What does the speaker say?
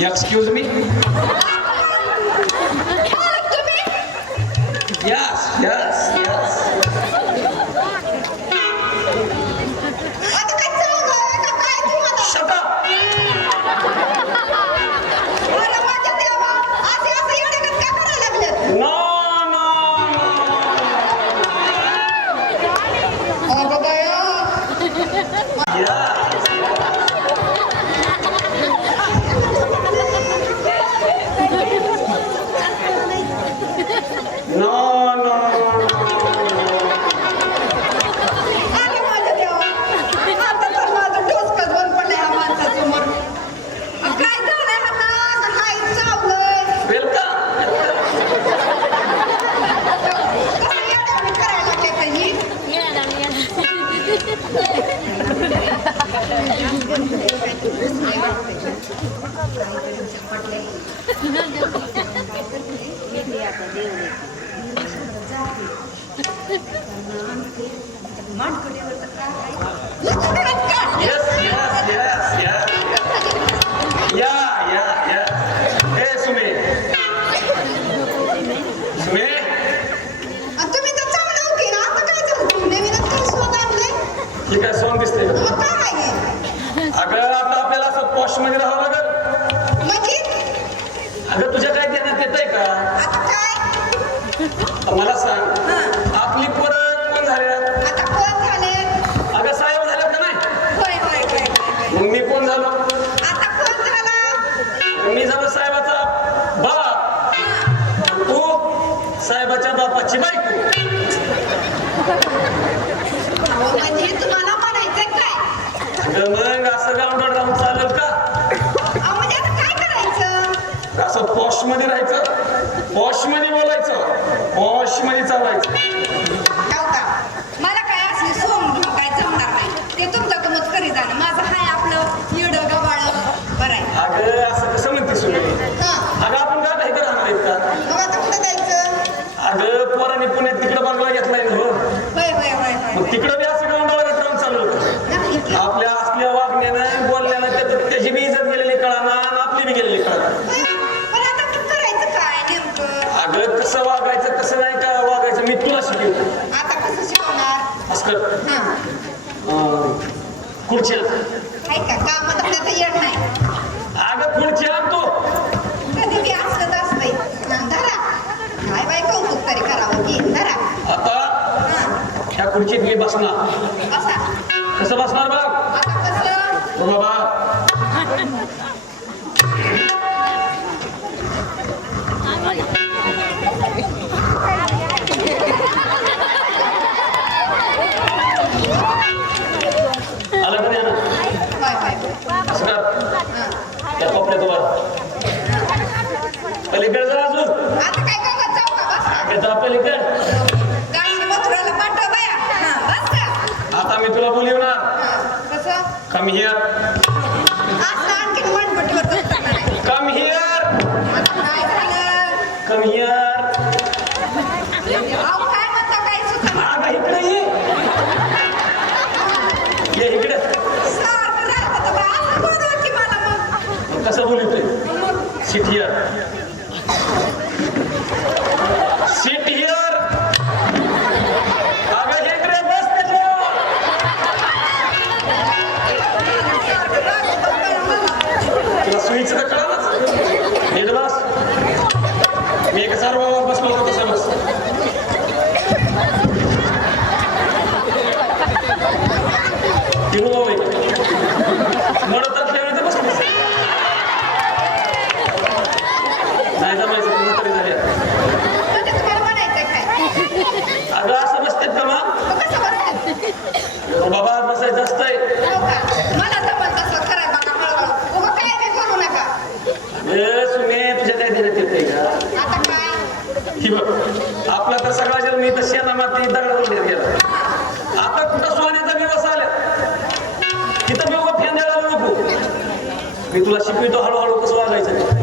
Excuse me? Yes, yes, yes. Shut up! No, no, no. Yeah. No, no, yes, yes, yes, yes. Yeah, yeah, yeah. Hey, Sumi. Sumi? ही काय song दिसते अगं आता आपल्याला असं posh मध्ये राहावं लागेल अगं तुझ्या काय ध्यानात येत आहे का मला सांग आपली पोरं कोण झाल्यात अगं साहेब झाल्यात का नाही मग मी कोण झालो मी झालो साहेबाचा बाप तू साहेबाच्या बापाची बायको अगं मग असं गावडोड राहून चालेल का असं पॉश मध्ये राहायचं पॉश मध्ये बोलायचं पॉश मध्ये चालायचं मला काय असले सोम काय जमणार नाही ते तुमचं तुम्हीच करी जाणं माझं हाय आपलं येडं गबाळ बरं आहे अगं असं कसं म्हणते सुने अगं आपण काय नाही राहणार आहेत का मग आता कुठं जायचं अगं पोरांनी पुण्यात तिकडं बंगला घेतलाय ना हो होय होय होय मग तिकडं बी असं गावडाला राहून चालू होतं आपल्या असल्या वागण्यानं बोलण्यानं त्याची बी इज्जत गेलेली कळाना आणि आपली बी गेलेली कळाना पण आता करायचं काय नेमकं अगं कसं वागायचं कसं नाही का वागायचं मी तुला शिकवतो आता कसं शिकवणार असं कर हा खुर्ची आण. काय का कामात आपल्याला येत नाही अगं खुर्ची आण तू कधी बी असलं असतंय धरा काय बाय कौतुक तरी करावं की धरा आता ह्या खुर्चीत मी बसणार असा कसं बसणार बघ आता कसं हो बाबा आलं का नाही ना होय होय असं कर हा. त्या कोपऱ्यात वर पलीकडे जा अजून आता काय गवत जाऊ का बस अगं जा पलीकडे गाडी मथुराला पाठव बाया हा बस का आता मी तुला बोलवणार हा कसं कम हिअर असं आणखीन मनपट्टीवर बसणार नाही कम हिअर आता काय झालं कम हिअर अहो काय म्हणता काय सुद्धा अगं इकडे ये इकडे सारखं राहतं तर बा असं बोलवा की मला मग कसं बोलतोय सिट हिअर सिट हिअर अगं इकडे बस त्याच्यावर तुला सुईचं तर कळालंच नीट बस मी एक सर्व बसलो होतो तसं बस तिरू बाबा म्हणत तर खेळायचं बस नाही जमायचं तुझं तरी झाली आता. म्हणजे तुम्हाला म्हणायचंय काय अगं असं बसतेत का मग मग कसं बसतात बाबा आज बसायचं असतंय हो का मला जमत तसं खरं बघा हळूहळू उभं काय बी करू नका सुने तुझ्या काय देण्यात येते का आता काय ही बघ आपला तर सगळा जन्म इथं शेणा माती दगडावर गेला आता कुठं सोन्याचा दिवस आला तिथं मी उभं फेंद्या घालू नको मी तुला शिकवितो हळूहळू कसं वागायचं